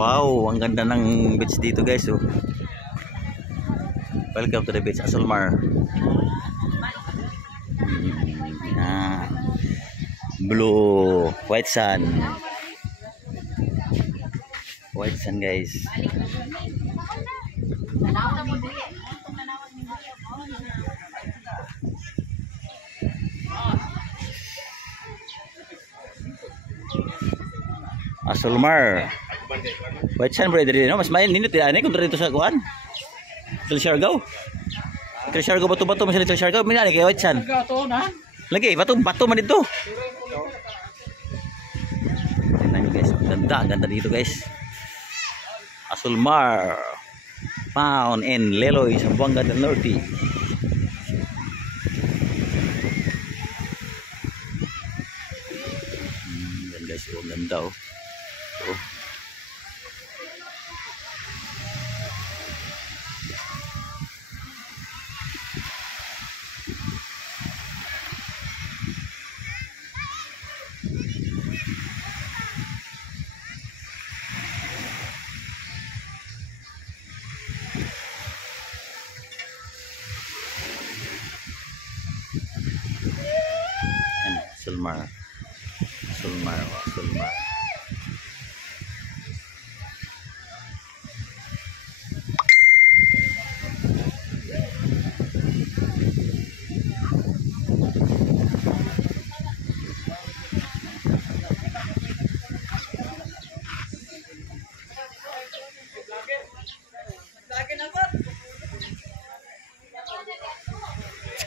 Wow, ang ganda ng beach dito guys. Oh. Welcome to the beach, Asolmar. Blue, white sand. White sand guys. Asolmar. White sand bro diri no, mas mail ninit ani kun dito sa kuan. Little Siargao. Little Siargao bato-bato mas Little Siargao minani kay white sand. Lagi bato man dito. Tingnan niyo guys, ganda dito guys. Asolmar found in Leloy, Zamboanga del Norte. Yan guys, ang ganda oh. Asolmar.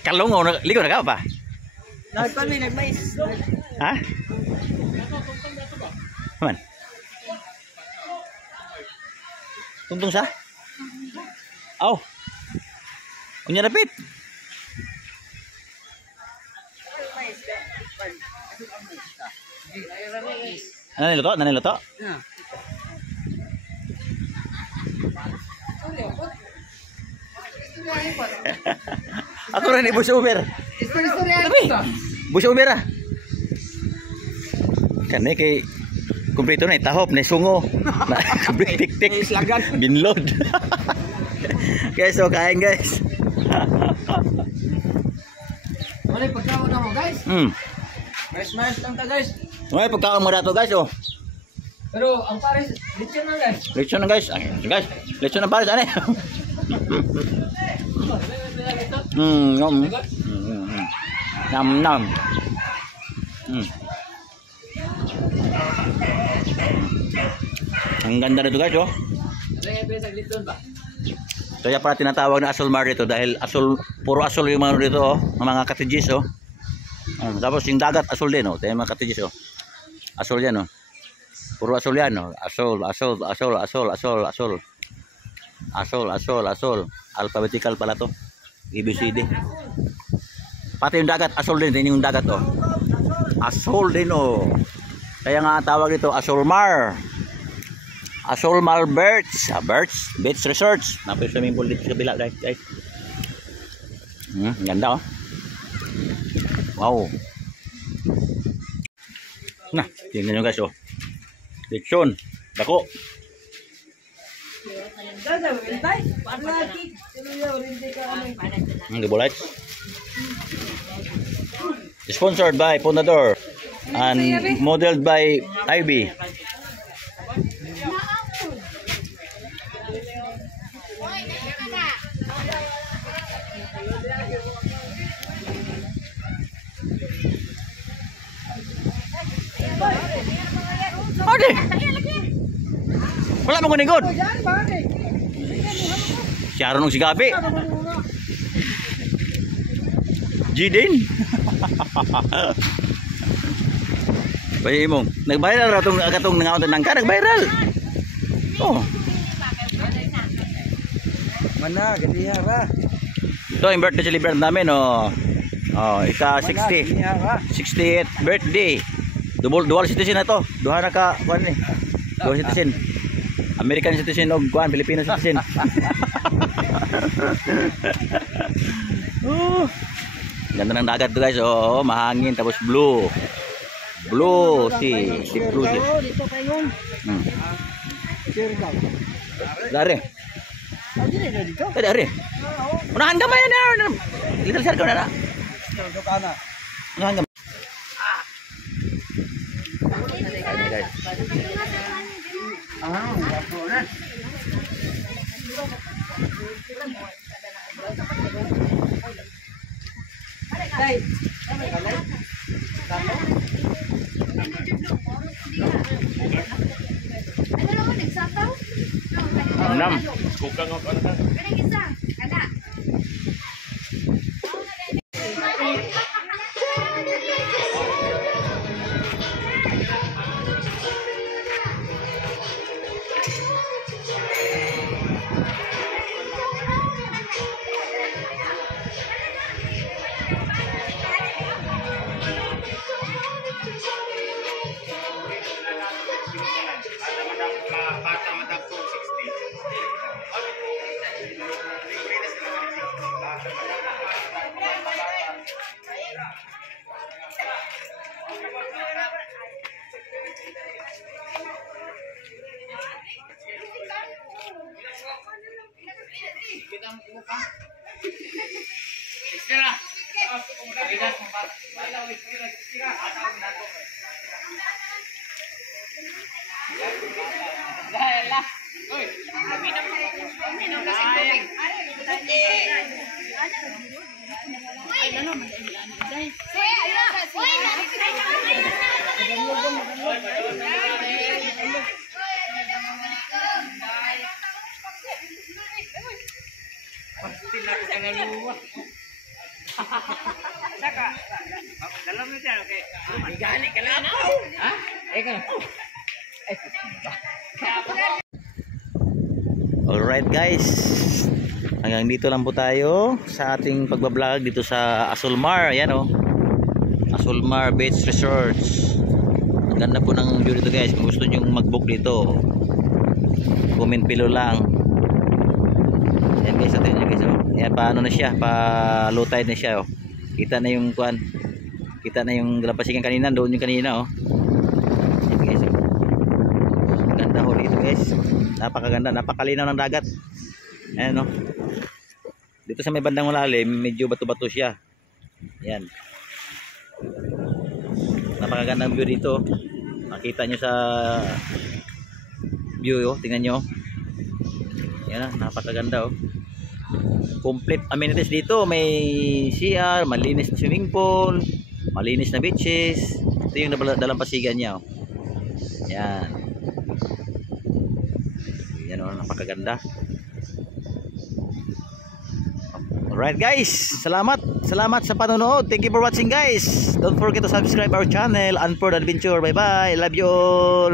Kalungo, ligo na ka pa? Nagmais. Ha? Man. Tungtung sa? Aw. Unya dapit. Naniluto? Ako rin ni Bus Uber. Bus Uber ah. Kani kay kumpleto na tahop na sungo. Na tik-tik binload. Guys, so kain guys. Wala pagkaon na mo guys. Mais lang ta guys. Wala pagkaon mo dato guys oh. Pero ang pares lechon na guys. Lechon na guys. Guys, lechon na pares ani. Nam. Ang ganda nito guys oh. Kaya para tinatawag na Asolmar dito dahil puro asol yung mga dito oh, mga cottages oh. Tapos yung dagat asol din oh, tayo mga cottages oh. Asol yan oh. Puro asol yan oh. Asol. Alphabetical pala to. ABCD. Pati yung dagat, asol din yung dagat oh. Asol din oh. Kaya nga tawag dito Asolmar. Asolmar Beach Resort. Napay swimming pool dito sa bila guys. Ganda oh. Wow. Nah, tingnan nyo guys oh. Lechon, dako. The bullets. Sponsored by Pondador and modeled by Ivy. Ode. Wala mo kuningod. Siya ron si Gabi. Jidin. Bayi mo, nag-viral ra tong katong nangaon nangka nag-viral. Oh. Mana gadiha ra. Ito yung birthday celebrate namin oh. Oh, ika 60. 68th birthday. Dual citizen na to. Duha na ka kuan ni. Dual citizen. American citizen o kuan Filipino citizen. Ganda ng dagat to guys. Oh, mahangin tapos blue. Blue sea, deep blue sea. Share daw. Dari. Ah, dili na dito. Dari. Unahan gamay na. Little sir ko na. Dito ka na. Unahan gamay. Guys. Ah, gapo na. Day. Enam. Alright guys, hanggang dito lang po tayo sa ating pagbablog dito sa Asolmar. Ayan o, Asolmar Beach Resorts. Ang ganda po ng view dito guys. Kung gusto nyo mag-book dito, comment below lang. Ayan guys, atin nyo guys. Ayan, paano na siya, pa low tide na siya o. Kita na yung kuan, kita na yung dalampasigan kanina, doon yung kanina o. Ayan guys o. Ganda ho dito guys. Napakaganda, napakalinaw ng dagat. Ayan no. Dito sa may bandang malalim, medyo bato-bato siya. Ayan. Napakagandang view dito. Makita nyo sa view oh, tingnan nyo. Ayan, napakaganda oh. Complete amenities dito. May CR, malinis na swimming pool, malinis na beaches. Ito yung dalampasigan niya oh. Ayan. Yan o, napakaganda. Alright guys, salamat sa panonood. Thank you for watching guys. Don't forget to subscribe our channel, Unpoured Adventure. Bye bye, love you all.